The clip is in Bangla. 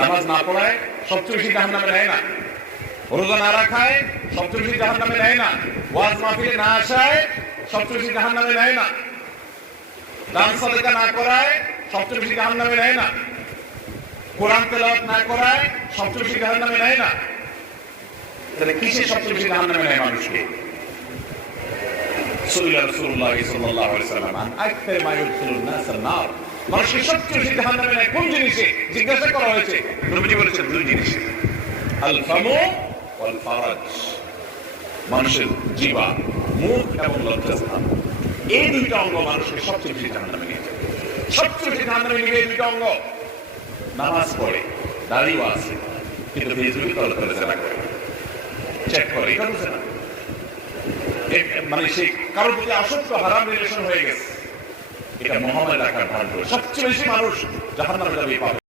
নামাজ না পড়ায় সবচেয়ে বেশি জাহান্নামে নেয় না, রোজা না রাখায় সবচেয়ে বেশি জাহান্নামে নেয় না, ওয়াজ মাহফিলে না আসায় সবচেয়ে বেশি জাহান্নামে নেয় না, দান সাদকা না করায় সবচেয়ে বেশি জাহান্নামে নেয় না, কোরআন তেলাওয়াত না করায় সবচেয়ে বেশি জাহান্নামে নেয় না। তাহলে কিসে সবচেয়ে বেশি জাহান্নামে নেয় মানুষকে? রাসূলুল্লাহ সাল্লাল্লাহু আলাইহি ওয়াসাল্লাম আকসার মা ইউদখিলুন নাস আন-নার, মানুষকে সবচেয়ে বেশি জাহান্নামে নেয় কোন জিনিসে জিজ্ঞাসা করা হয়েছে? নবীজি বলেছেন দুই জিনিসে, আল ফামু ওয়াল ফারাজ, মানুষের জিহ্বা, মুখ এবং লজ্জাস্থান, এই দুইটা অঙ্গ মানুষকে সবচেয়ে বেশি জাহান্নামে নিয়ে যাবে। সবচেয়ে বেশি জাহান্নামে নিয়ে এই দুইটা অঙ্গ। নামাজ পড়ে, দাড়িও আছে, কিন্তু ফেসবুকে তলে তলে চেনা করে, চেক করে, এটা বুঝে না, মানে সে কারোর প্রতি আসক্ত, হারাম রিলেশন হয়ে গেছে। এটা মহামারী রাখার ভান করে সবচেয়ে বেশি মানুষ জাহান্নামে যাবে।